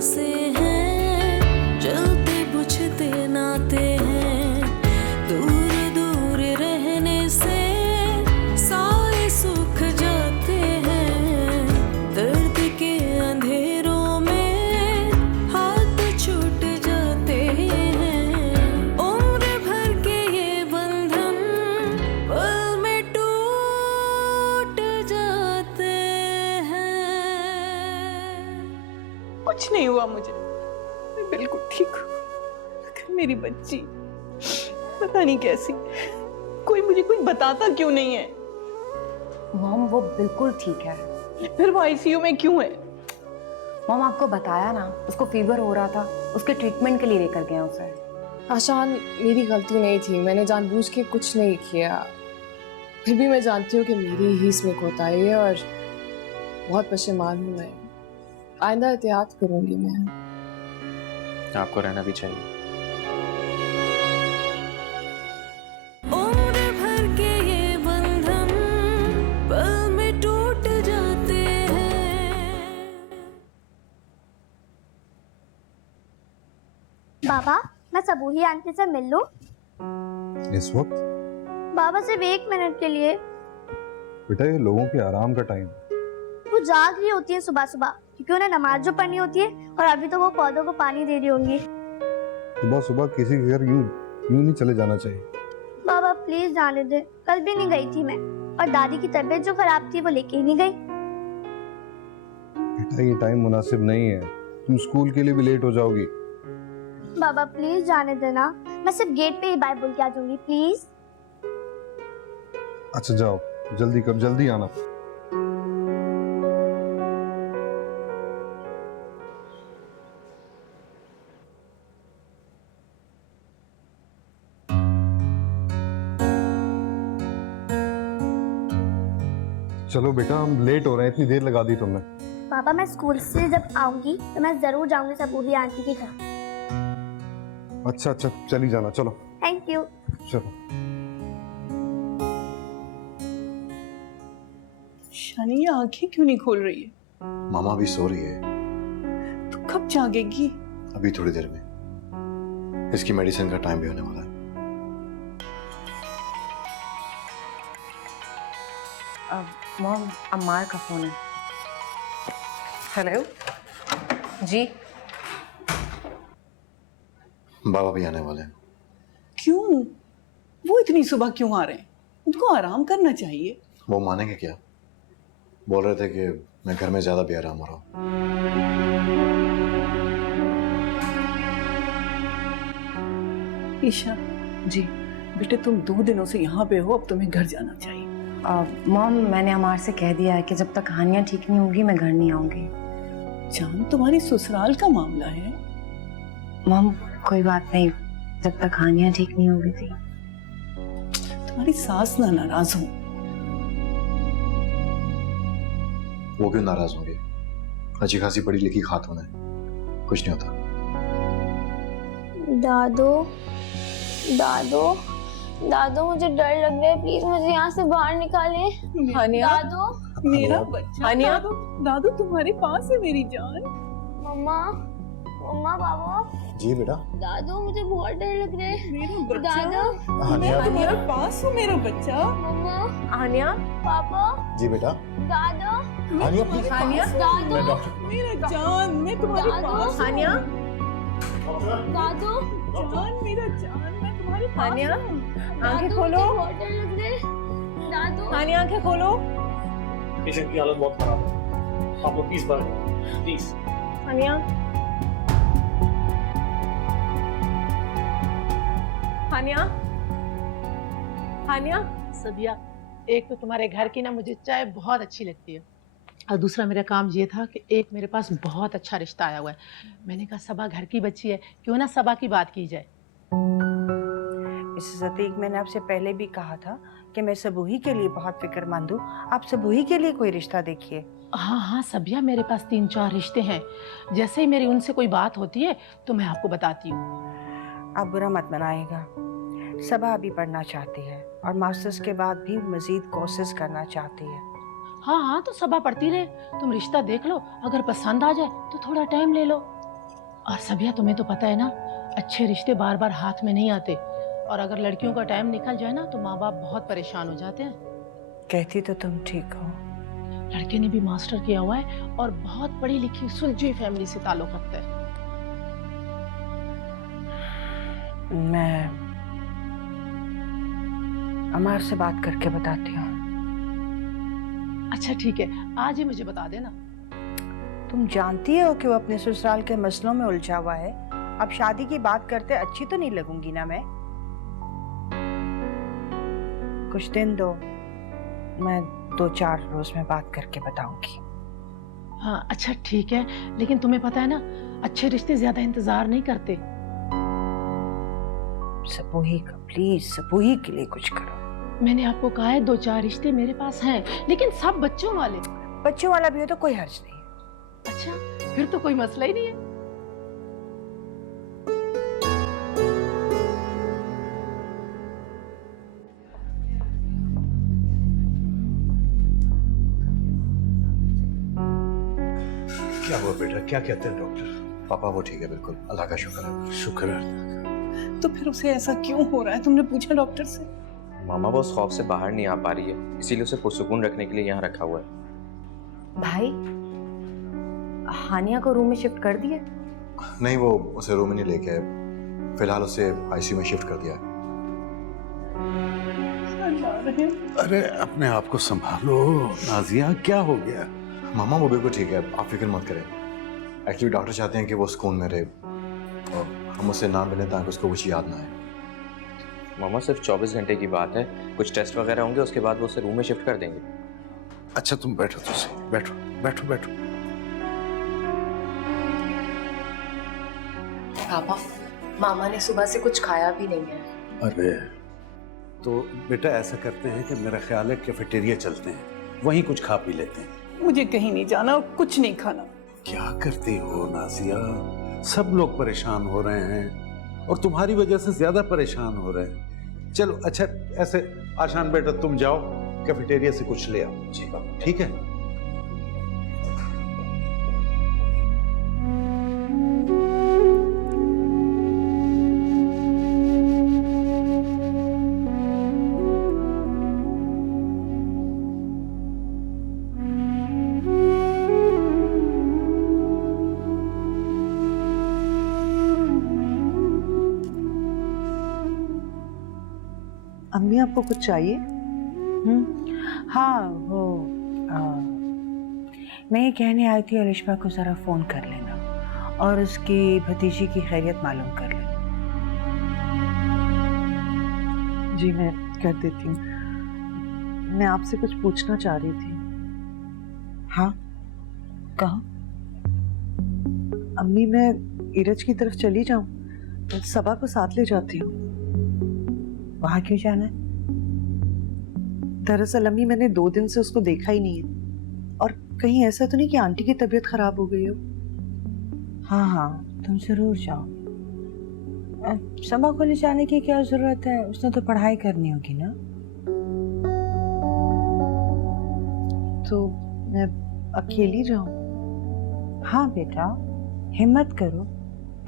सांसें हैं, जलते बुझते नाते हैं, दूर दूर रहने से साए सूख जाते हैं, दर्द के अंधेरों में हाथ छूट जाते हैं, उम्र भर के ये बंधन पल में टूट जाते हैं। कुछ नहीं हुआ मुझे, मैं बिल्कुल ठीक हूँ। मगर मेरी बच्ची पता नहीं कैसी, कोई मुझे कुछ बताता क्यों नहीं है। मॉम वो बिल्कुल ठीक है। फिर वो आईसीयू में क्यों है? मॉम आपको बताया ना, उसको फीवर हो रहा था, उसके ट्रीटमेंट के लिए लेकर गए उसे। आशान मेरी गलती नहीं थी, मैंने जानबूझ के कुछ नहीं किया। फिर भी मैं जानती हूँ कि मेरी ही इसमें कोताही है और बहुत पशेमान हूँ मैं। आइंदा एहतियात करूंगी मैं। आपको रहना भी चाहिए। उम्र भर के ये बंधन पल में टूट जाते हैं। बाबा, मैं सबूही आंटी से मिल लूं? इस वक्त? बाबा सिर्फ 1 मिनट के लिए। बेटा ये लोगों के आराम का टाइम है। वो जाग रही होती है सुबह सुबह, क्योंकि उन्हें नमाज जो पढ़नी होती है, और अभी तो वो पौधों को पानी दे रही होंगी। सुबह सुबह किसी के घर यूं नहीं चले जाना चाहिए। बाबा प्लीज जाने दे, कल भी नहीं गई थी मैं, और दादी की तबीयत जो खराब थी वो लेके ही नहीं गई। बेटा ये टाइम मुनासिब नहीं है, तुम स्कूल के लिए भी लेट हो जाओगी। बाबा प्लीज जाने देना, मैं सिर्फ गेट पे ही बाय बोल के आ जाऊंगी प्लीज। अच्छा जाओ, जल्दी कब जल्दी आना। चलो बेटा हम लेट हो रहे हैं, इतनी देर लगा दी तुमने। पापा मैं स्कूल से जब आऊंगी तो मैं जरूर जाऊंगी सबूही आंटी के घर। अच्छा अच्छा चली जाना, चलो। Thank you. चलो। शनि ये आंखें क्यों नहीं खोल रही है? मामा भी सो रही है। तो कब जागेगी? अभी थोड़ी देर में। इसकी मेडिसिन का टाइम भी होने वाला है। मॉम अम्मार का फोन है। हेलो जी। बाबा भी आने वाले हैं। क्यों? वो इतनी सुबह क्यों आ रहे हैं? उनको आराम करना चाहिए। वो मानेंगे क्या? बोल रहे थे कि मैं घर में ज्यादा बेआराम हो रहा हूँ। ईशा जी बेटे तुम 2 दिनों से यहाँ पे हो, अब तुम्हें घर जाना चाहिए। मॉम मैंने अमार से कह दिया है कि जब तक हानिया ठीक नहीं होगी मैं घर नहीं आऊंगी। जान तुम्हारी ससुराल का मामला है। मॉम कोई बात नहीं, जब तक हानिया ठीक नहीं होगी थी। तुम्हारी सास ना नाराज हो। वो क्यों नाराज होंगे? अच्छी खासी पढ़ी लिखी खातून है, कुछ नहीं होता। दादो दादो दादो मुझे डर लग रहा है, प्लीज मुझे यहाँ से बाहर निकालें। हानिया, दादो मेरा बच्चा। हानिया? दादू दादू तुम्हारे पास है मेरी जान। मम्मा मम्मा बाबा। जी बेटा। दादू मुझे बहुत डर लग रहा है। मेरा बच्चा। दादू हानिया। तुम्हारे पास हो मेरा बच्चा। मम्मा हानिया, पापा जी बेटा। दादू हानिया हानिया, दादू मेरा जान, मैं तुम्हारे दादू। पास हूँ। हानिया, दादू जान मेरा जान, मैं तुम्हारे पास हानिया, हूँ। आंखें दादू, खोलो। मुझे बहुत डर लग रहा है। दादू हानिया आंखें खोलो। पेशेंट की हालत बहुत खराब है, आप लोग प्लीज बाहर प्लीज। हानिया, हानिया, हानिया। सदिया, एक तो तुम्हारे घर की ना मुझे चाय बहुत अच्छी लगती है, और दूसरा मेरा काम ये था कि एक मेरे पास बहुत अच्छा रिश्ता आया हुआ है। मैंने कहा सबा घर की बच्ची है, क्यों ना सबा की बात की जाए। मिसेस अतीक, मैंने आपसे पहले भी कहा था कि मैं सबूही के लिए बहुत फिक्रमंद हूँ। आप सबूही के लिए कोई रिश्ता देखिए। हाँ हाँ सबिया, मेरे पास 3-4 रिश्ते हैं। जैसे ही मेरी उनसे कोई बात होती है तो मैं आपको बताती हूँ। आप बुरा मत मनाइएगा। सबा अभी पढ़ना चाहती है और मास्टर्स के बाद भी मजीद कोर्सेज करना चाहती है। हाँ हाँ तो सबा पढ़ती रहे, तुम रिश्ता देख लो, अगर पसंद आ जाए तो थोड़ा टाइम ले लो। और सबिया तुम्हें तो पता है ना, अच्छे रिश्ते बार बार हाथ में नहीं आते, और अगर लड़कियों का टाइम निकल जाए ना तो माँ बाप बहुत परेशान हो जाते हैं। कहती तो तुम ठीक हो। लड़के ने भी मास्टर किया हुआ है और बहुत पढ़ी लिखी सुलझी फैमिली से ताल्लुक रखता है। मैं अमार से बात करके बताती हूँ। अच्छा ठीक है, आज ही मुझे बता देना। तुम जानती हो कि वो अपने ससुराल के मसलों में उलझा हुआ है। अब शादी की बात करते अच्छी तो नहीं लगूंगी ना मैं। कुछ दिन दो, मैं 2-4 रोज में बात करके बताऊंगी। हाँ अच्छा ठीक है, लेकिन तुम्हें पता है ना, अच्छे रिश्ते ज्यादा इंतजार नहीं करते। सपोही का प्लीज, सपोही के लिए कुछ करो। मैंने आपको कहा है 2-4 रिश्ते मेरे पास हैं, लेकिन सब बच्चों वाले। बच्चों वाला भी हो तो कोई हर्ज नहीं है। अच्छा फिर तो कोई मसला ही नहीं है। क्या हुआ बेटा, क्या कहते हैं डॉक्टर? पापा वो ठीक है बिल्कुल, अल्लाह का शुक्र है। शुक्र है। तो फिर उसे ऐसा क्यों हो रहा है? तुमने पूछा डॉक्टर से? मामा वो उस खौफ से बाहर नहीं आ पा रही है, इसीलिए उसे पुरसुकून रखने के लिए यहाँ रखा हुआ है। भाई हानिया को रूम में शिफ्ट कर दिए? नहीं, वो उसे रूम में नहीं लेके आए, फिलहाल उसे आईसीयू में शिफ्ट कर दिया है। अरे अपने आप को संभालो नाजिया, क्या हो गया? मामा वो बिल्कुल ठीक है, आप फिक्र मत करें। एक्चुअली डॉक्टर चाहते हैं कि वो सुकून में रहे और हम उससे ना मिलें ताकि उसको कुछ याद ना आए। मामा सिर्फ 24 घंटे की बात है, कुछ टेस्ट वगैरह होंगे, उसके बाद वो उसे रूम में शिफ्ट कर देंगे। अच्छा तुम बैठो तो सही, बैठो बैठो बैठो। पापा मामा ने सुबह से कुछ खाया भी नहीं है। अरे तो बेटा ऐसा करते हैं कि मेरा ख्याल है कैफेटेरिया चलते हैं, वहीं कुछ खा पी लेते हैं। मुझे कहीं नहीं जाना और कुछ नहीं खाना। क्या करती हो नाजिया, सब लोग परेशान हो रहे हैं और तुम्हारी वजह से ज्यादा परेशान हो रहे हैं। चलो अच्छा ऐसे आशान बेटा तुम जाओ कैफेटेरिया से कुछ ले आओ। जी पापा। ठीक है। अम्मी आपको कुछ चाहिए? हाँ वो मैं ये कहने आई थी अलिशा को ज़रा फ़ोन कर लेना और उसकी भतीजी की खैरियत मालूम कर लेना। जी मैं कर देती हूँ। मैं आपसे कुछ पूछना चाह रही थी। हाँ कहो। अम्मी मैं इरज की तरफ चली जाऊँ? सबा को साथ ले जाती हूँ। वहाँ क्यों जाना है? दरअसल अम्मी मैंने 2 दिन से उसको देखा ही नहीं है और कहीं ऐसा तो नहीं कि आंटी की तबीयत खराब हो गई हो? हाँ हाँ तुम जरूर जाओ। सबा को ले जाने की क्या जरूरत है, उसने तो पढ़ाई करनी होगी ना। तो मैं अकेली जाऊं? हाँ बेटा हिम्मत करो,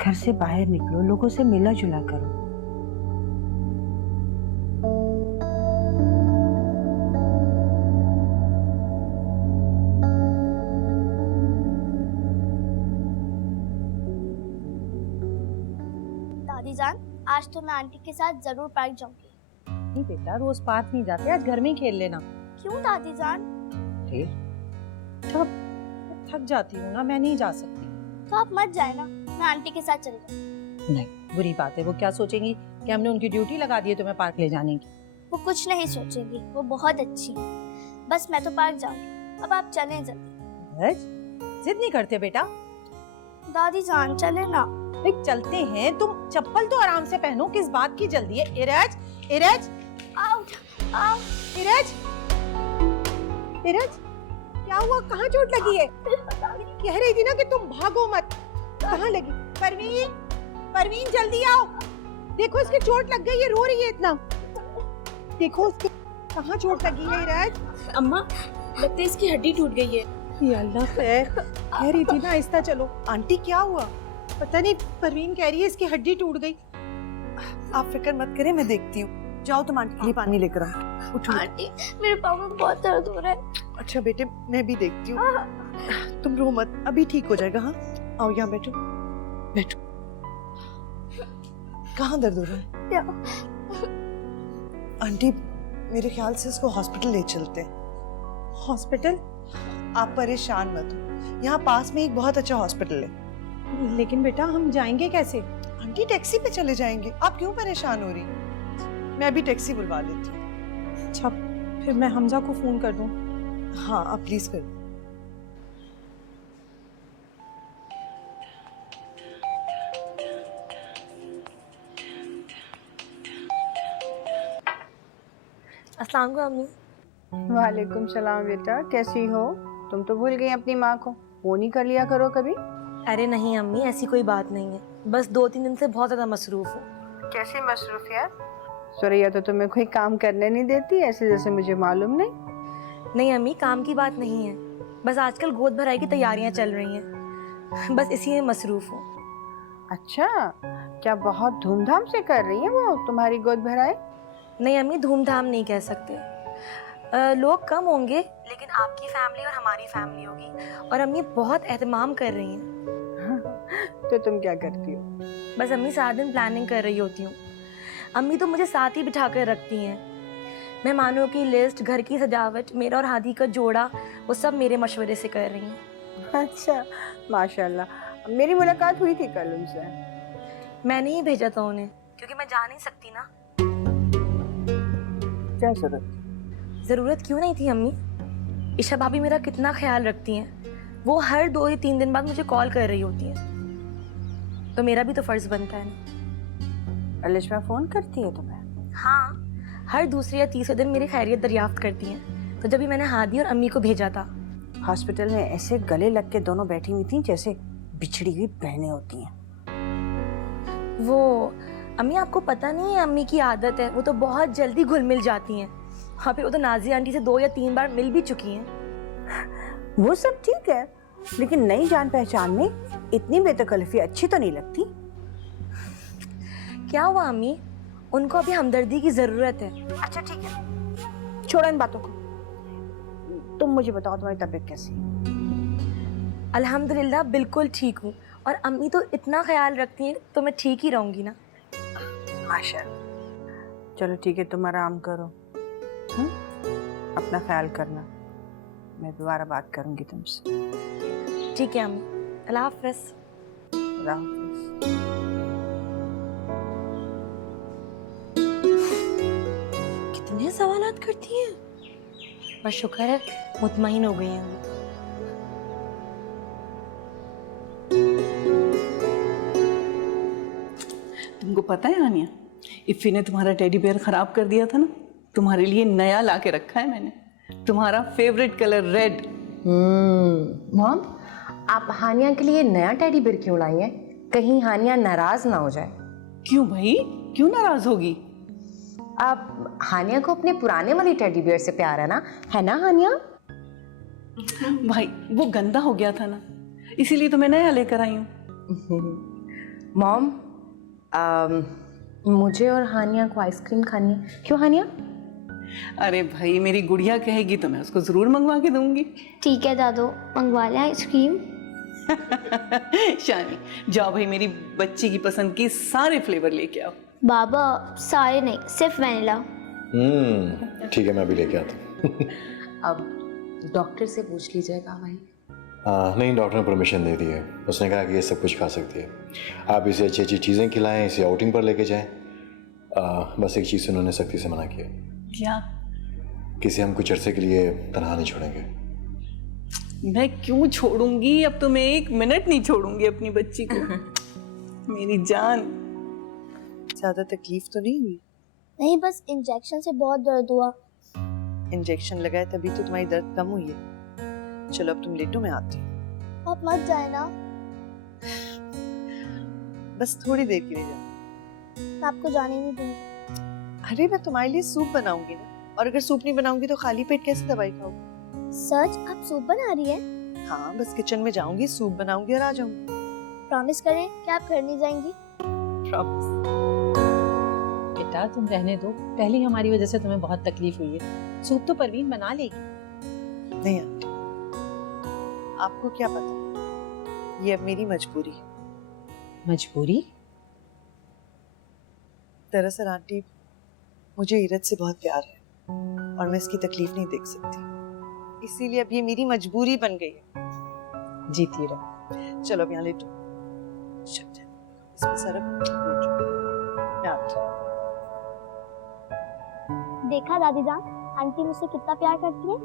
घर से बाहर निकलो, लोगों से मिला जुला करो। दादी जान आज तो मैं आंटी के साथ जरूर पार्क जाऊंगी। नहीं बेटा रोज पार्क नहीं जाते, आज घर में ही खेल लेना। क्यों दादी जान? थक जाती हूँ ना, मैं नहीं जा सकती। तो आप मत जाए ना, मैं आंटी के साथ चली जाऊँ। नहीं बुरी बात है, वो क्या सोचेंगी कि हमने उनकी ड्यूटी लगा दी है तुम्हें पार्क ले जाने की। वो कुछ नहीं सोचेंगी, वो बहुत अच्छी है। बस मैं तो पार्क जाऊंगी, अब आप चलें जल्दी। जिद नहीं करते बेटा। दादी जान चले ना। चलते हैं, तुम चप्पल तो आराम से पहनो, किस बात की जल्दी है? इरज इरज आउट आओ। इरज इरज क्या हुआ, कहाँ चोट लगी है? कह रही थी ना कि तुम भागो मत, कहाँ लगी? परवीन परवीन जल्दी आओ, देखो इसकी चोट लग गई है, रो रही है इतना। देखो उसके कहाँ चोट लगी है। इरज अम्मा लगता है इसकी हड्डी टूट गई है। ये अल्लाह खैर, कह रही थी ना आहिस्ता चलो। आंटी क्या हुआ? पता नहीं परवीन कह रही है इसकी हड्डी टूट गई। आप फिक्र मत करें, मैं देखती हूँ। जाओ तुम आंटी के लिए पानी लेकर आओ। उठो। आंटी मेरे पाँव में बहुत दर्द हो रहा है। अच्छा बेटे, मैं भी देखती हूँ। तुम रो मत, अभी ठीक हो जाएगा। हाँ आओ यहाँ बैठो, बैठो। कहाँ दर्द हो रहा है? आंटी मेरे ख्याल से इसको हॉस्पिटल ले चलते हैं। हॉस्पिटल? आप परेशान मत हो, यहाँ पास में एक बहुत अच्छा हॉस्पिटल है। लेकिन बेटा हम जाएंगे कैसे? आंटी टैक्सी पे चले जाएंगे, आप क्यों परेशान हो रही? मैं अभी टैक्सी बुलवा लेती हूँ। अच्छा फिर मैं हमजा को फोन कर दूँ? हाँ आप प्लीज कर दो। अस्सलाम वालेकुम। वालेकुम सलाम बेटा, कैसी हो? तुम तो भूल गई अपनी माँ को, फोन ही कर लिया करो कभी। अरे नहीं अम्मी, ऐसी कोई बात नहीं है, बस 2-3 दिन से बहुत ज़्यादा मसरूफ़ हूँ। कैसी मसरूफियत? सुरैया तो तुम्हें कोई काम करने नहीं देती, ऐसे जैसे मुझे मालूम नहीं। नहीं अम्मी, काम की बात नहीं है, बस आजकल गोद भराई की तैयारियां चल रही हैं, बस इसी में मसरूफ़ हूँ। अच्छा, क्या बहुत धूमधाम से कर रही है वो तुम्हारी गोद भराई? नहीं अम्मी, धूमधाम नहीं कह सकते, लोग कम होंगे लेकिन आपकी फैमिली और हमारी फैमिली होगी, और अम्मी बहुत एहतमाम कर रही हैं। तो तुम क्या करती हो? बस अम्मी सारा दिन प्लानिंग कर रही होती हूँ। अम्मी तो मुझे साथ ही बिठा कर रखती हैं, मेहमानों की लिस्ट, घर की सजावट, मेरा और हादी का जोड़ा, वो सब मेरे मशवरे से कर रही हैं। अच्छा माशाल्लाह, मेरी मुलाकात हुई थी कल उनसे। मैंने ही भेजा था उन्हें, क्योंकि मैं जा नहीं सकती ना। क्या जरूरत? ज़रूरत क्यों नहीं थी अम्मी? ईशा भाभी मेरा कितना ख्याल रखती हैं, वो हर 2 या 3 दिन बाद मुझे कॉल कर रही होती हैं, तो मेरा भी तो फ़र्ज़ बनता है ना। अलिशा फ़ोन करती है तुम्हें? हाँ, हर दूसरे या तीसरे दिन मेरी खैरियत दरियाफ्त करती हैं, तो जब भी मैंने हादी और अम्मी को भेजा था। हॉस्पिटल में ऐसे गले लग के दोनों बैठी हुई थी जैसे बिछड़ी हुई बहनें होती हैं। वो अम्मी, आपको पता नहीं है अम्मी की आदत है, वो तो बहुत जल्दी घुल मिल जाती हैं। हाँ, फिर वो तो नाज़िया आंटी से 2 या 3 बार मिल भी चुकी हैं। वो सब ठीक है, लेकिन नई जान पहचान में इतनी बेतकल्लफी अच्छी तो नहीं लगती। क्या हुआ अम्मी? उनको अभी हमदर्दी की ज़रूरत है। अच्छा ठीक है, छोड़ो इन बातों को। तुम मुझे बताओ तुम्हारी तबीयत कैसी है? अल्हम्दुलिल्लाह बिल्कुल ठीक हूँ, और अम्मी तो इतना ख्याल रखती हैं, तो मैं ठीक ही रहूँगी ना। माशाअल्लाह। चलो ठीक है, तुम आराम करो। अपना ख्याल करना, मैं दोबारा बात करूंगी तुमसे। ठीक है अम्मी, अल्लाह हाफ़िज़। अल्लाह हाफ़िज़। कितने सवालात करती हैं, बस शुक्र है मुतमईन हो गई हैं। तुमको पता है आनिया, इफ़ी ने तुम्हारा टेडी बेयर खराब कर दिया था ना, तुम्हारे लिए नया ला के रखा है मैंने, तुम्हारा फेवरेट कलर रेड। मॉम, आप हानिया के लिए नया टेडी बेयर क्यों लाई हैं? कहीं हानिया नाराज ना हो जाए। क्यों भाई, क्यों नाराज होगी? आप हानिया को अपने पुराने वाली टेडी बेयर से प्यार है ना हानिया? भाई वो गंदा हो गया था ना, इसीलिए तो मैं नया लेकर आई हूँ। मॉम, मुझे और हानिया को आइसक्रीम खानी है। क्यों हानिया? अरे भाई, मेरी गुड़िया कहेगी तो मैं उसको जरूर मंगवा के दूंगी। ठीक है दादू, मंगवा लें आइसक्रीम। शानी, जाओ भाई, मेरी बच्ची की पसंद की सारे फ्लेवर लेके आओ। बाबा सारे नहीं, सिर्फ वैनिला। ठीक है, मैं भी लेके आता हूँ। अब डॉक्टर से पूछ लीजिएगा भाई। नहीं, डॉक्टर ने परमिशन दे दी है, उसने कहा कि ये सब कुछ खा सकती है। आप इसे अच्छी अच्छी चीज़ें खिलाएं, इसे आउटिंग पर लेके जाएं। बस एक चीज़ से उन्होंने सख्ती से मना किया। क्या? किसी हम कुछ अरसे के लिए तनहा नहीं छोड़ेंगे। मैं क्यों छोड़ूंगी, अब तो मैं 1 मिनट नहीं छोड़ूंगी अपनी बच्ची को। मेरी जान। ज्यादा तकलीफ तो नहीं हुई? नहीं, बस इंजेक्शन से बहुत दर्द हुआ। इंजेक्शन लगाए तभी तो तुम्हारी दर्द कम हुई है। चलो अब तुम लेटो, मैं आती हूँ। आप मत जाए ना। बस थोड़ी देर के लिए जाओ। मैं आपको जाने नहीं दूंगी। अरे मैं तुम्हारे लिए सूप बनाऊंगी ना, और अगर सूप नहीं बनाऊंगी तो खाली पेट कैसे दवाई खाओगी? सच? आप सूप बना रही है? हाँ, बस किचन में जाऊंगी, सूप बनाऊंगी और आ जाऊंगी। प्रॉमिस करें कि आप घर नहीं जाएंगी? बेटा तुम रहने दो, पहले ही हमारी वजह से तुम्हें बहुत तकलीफ हुई है। सूप तो परवीन बना लेगी। नहीं आंटी, आपको क्या पता, ये अब मेरी मजबूरी है। मजबूरी? दरअसल आंटी, मुझे इरत से बहुत प्यार है और मैं इसकी तकलीफ नहीं देख सकती, इसीलिए अब ये मेरी मजबूरी बन गई है। जीती रहो। चलो अब यहाँ लेटो। इसमें सरब मैं आती हूँ। देखा दादी जान, आंटी मुझसे कितना प्यार करती है।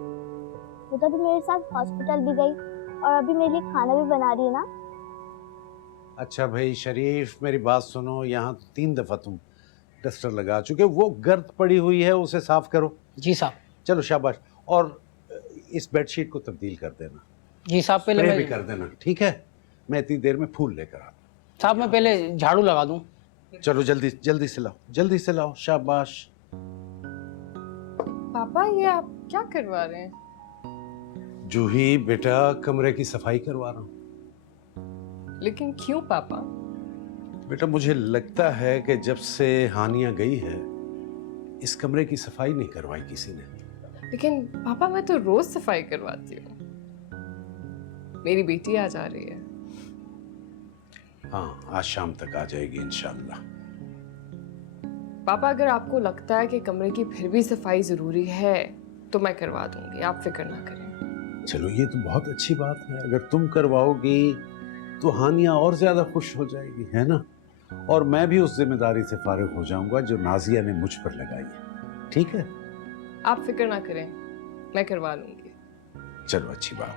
वो तो अभी मेरे साथ हॉस्पिटल भी गई और अभी मेरे लिए खाना भी बना रही है ना। अच्छा भाई शरीफ, मेरी बात सुनो, यहाँ तो 3 दफा तुम डस्टर लगा चुके, वो गर्द पड़ी हुई है उसे साफ करो। जी साहब। चलो शाबाश, और इस बेडशीट को तब्दील कर देना। जी साहब। पहले स्प्रे मैं भी कर देना, ठीक है? मैं इतनी देर में फूल लेकर आता हूँ। साहब मैं पहले झाड़ू लगा दूं। चलो जल्दी जल्दी से लाओ, जल्दी से लाओ, शाबाश। पापा ये आप क्या करवा रहे हैं? जूही बेटा, कमरे की सफाई करवा रहा हूँ। लेकिन क्यों पापा? बेटा मुझे लगता है कि जब से हानिया गई है, इस कमरे की सफाई नहीं करवाई किसी ने। लेकिन पापा मैं तो रोज सफाई करवाती हूँ। मेरी बेटी आ जा रही है। हाँ, आज शाम तक आ जाएगी इंशाल्लाह। पापा अगर आपको लगता है कि कमरे की फिर भी सफाई जरूरी है तो मैं करवा दूंगी, आप फिक्र ना करें। चलो ये तो बहुत अच्छी बात है, अगर तुम करवाओगी तो हानिया और ज्यादा खुश हो जाएगी, है ना? और मैं भी उस जिम्मेदारी से फारिग हो जाऊंगा जो नाजिया ने मुझ पर लगाई है, ठीक है? आप फिक्र ना करें, मैं करवा लूंगी। चलो अच्छी बात।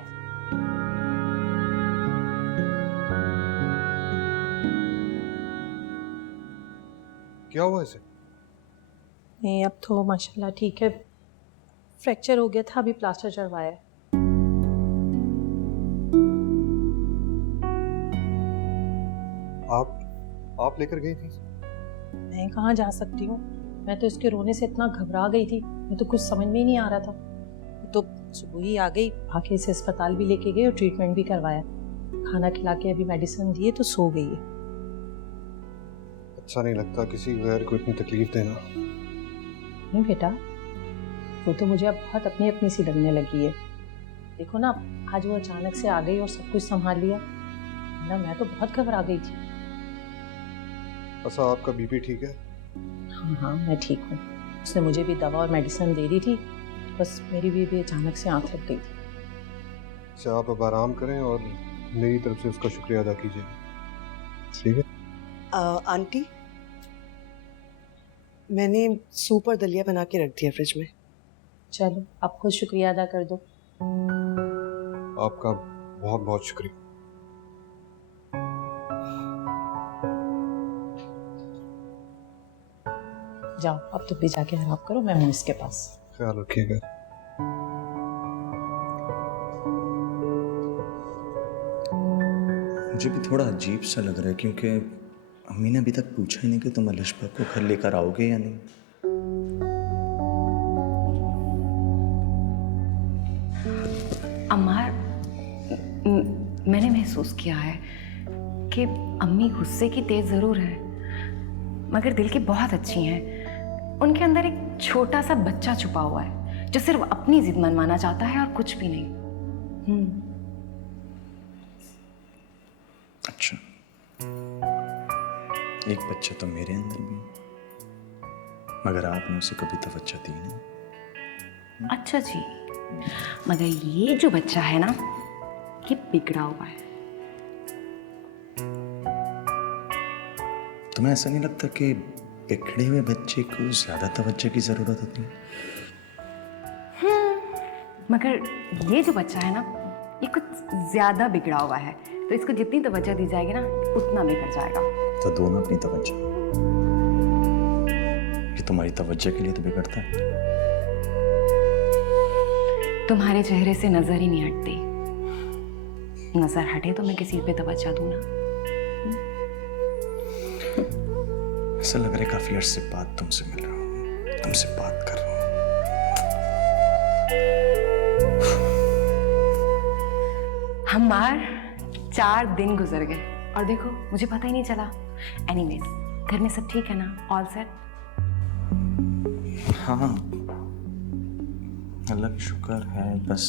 क्या हुआ इसे? नहीं अब तो माशाल्लाह ठीक है। फ्रैक्चर हो गया था, अभी प्लास्टर चढ़वाया है। आप लेकर गई थी? मैं कहाँ जा सकती हूँ, मैं तो इसके रोने से इतना घबरा गई थी, मैं तो कुछ समझ में ही नहीं आ रहा था। तो सुबह ही आ गई, आके इसे अस्पताल भी लेके गए और ट्रीटमेंट भी करवाया, खाना खिला के अभी मेडिसिन दिए तो सो गई है। अच्छा नहीं लगता किसी गैर को इतनी तकलीफ देना। नहीं बेटा, वो तो मुझे अब बहुत अपनी अपनी सी लगने लगी है। देखो ना, आज वो अचानक से आ गई और सब कुछ संभाल लिया, ना मैं तो बहुत घबरा गई थी। अच्छा आपका बीपी ठीक है? हाँ हाँ मैं ठीक हूँ। उसने मुझे भी दवा और मेडिसिन दे दी थी, बस मेरी भी अचानक से आँख लग गई थी। अच्छा आप अब आराम करें और मेरी तरफ से उसका शुक्रिया अदा कीजिए, ठीक है? आंटी, मैंने सूप और दलिया बना के रख दिया फ्रिज में। चलो आप खुद शुक्रिया अदा कर दो। आपका बहुत बहुत शुक्रिया। जाओ अब तुम भी जाके आराम करो, मैं हूँ इसके पास। ख्याल रखिएगा। मुझे भी थोड़ा अजीब सा लग रहा है क्योंकि अम्मी ने अभी तक पूछा ही नहीं कि तुम अलिशबा को घर लेकर आओगे या नहीं। अम्मार, मैंने महसूस किया है कि अम्मी गुस्से की तेज ज़रूर है मगर दिल की बहुत अच्छी हैं। उनके अंदर एक छोटा सा बच्चा छुपा हुआ है जो सिर्फ अपनी जिद मनवाना चाहता है और कुछ भी नहीं। अच्छा, एक बच्चा तो मेरे अंदर भी है मगर आपने उसे कभी तवज्जो दी नहीं। अच्छा जी, मगर ये जो बच्चा है ना, ये बिगड़ा हुआ है। तुम्हें ऐसा नहीं लगता कि बिगड़े हुए बच्चे को ज्यादा तवज्जो की जरूरत होती है? मगर ये जो बच्चा है ना, ये कुछ ज्यादा बिगड़ा हुआ है, तो इसको जितनी तवज्जो दी जाएगी ना उतना बिगड़ जाएगा। तो दोनों अपनी तवज्जो, ये तुम्हारी तवज्जो के लिए तो बिगड़ता है। तुम्हारे चेहरे से नजर ही नहीं हटती, नजर हटे तो मैं किसी पे तवज्जो दूं ना। ऐसा लग रहा है काफी अरसे बाद तुमसे मिल रहा हूँ, तुमसे बात कर रहा हूँ। हमार 4 दिन गुजर गए और देखो मुझे पता ही नहीं चला। एनीवेज, घर में सब ठीक है ना? All set? हाँ, अल्लाह का शुक्र है। बस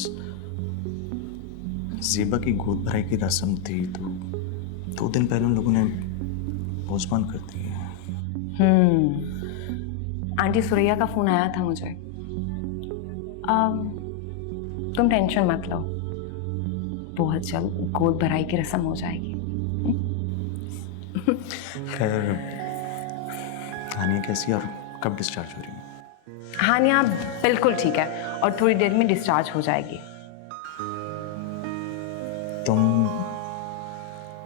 ज़ेबा की गोद भराई की रस्म थी, तो 2 दिन पहले उन लोगों ने पोस्टपोन कर दी है। आंटी सुरैया का फोन आया था मुझे। तुम टेंशन मत लो, बहुत जल्द गोद भराई की रस्म हो जाएगी। खैर, हानिया कैसी और कब डिस्चार्ज हो रही है? हानिया बिल्कुल ठीक है और थोड़ी देर में डिस्चार्ज हो जाएगी। तुम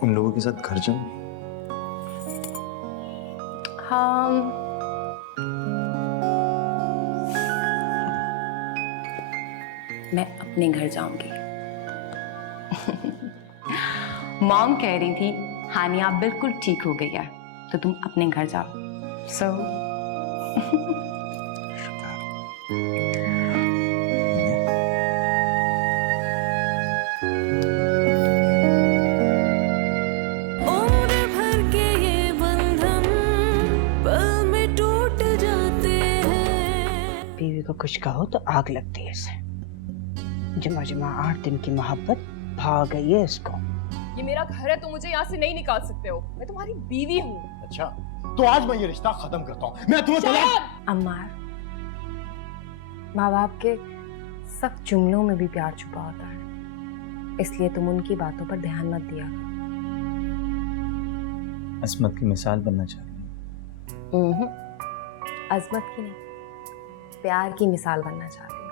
उन लोगों के साथ घर जाओ? हाँ, मैं अपने घर जाऊंगी। मॉम कह रही थी हानिया बिल्कुल ठीक हो गई है, तो तुम अपने घर जाओ। सो उम्र भर के ये बंधन पल में टूट जाते हैं। बीवी को कुछ कहो तो आग लगती है इसे। जमा जमा 8 दिन की मोहब्बत भाग गई है इसको। ये मेरा घर है, तो मुझे यहाँ से नहीं निकाल सकते हो। मैं तुम्हारी बीवी हूँ। अच्छा, तो आज मैं ये रिश्ता खत्म करता हूँ। मैं तुम्हें तलाक। अम्मार, माँ बाप के सख्त जुमलों में भी प्यार छुपा होता है, इसलिए तुम उनकी बातों पर ध्यान मत दिया। असमत की मिसाल बनना चाह रही हूँ। अजमत की नहीं, प्यार की मिसाल बनना चाह रही हूँ।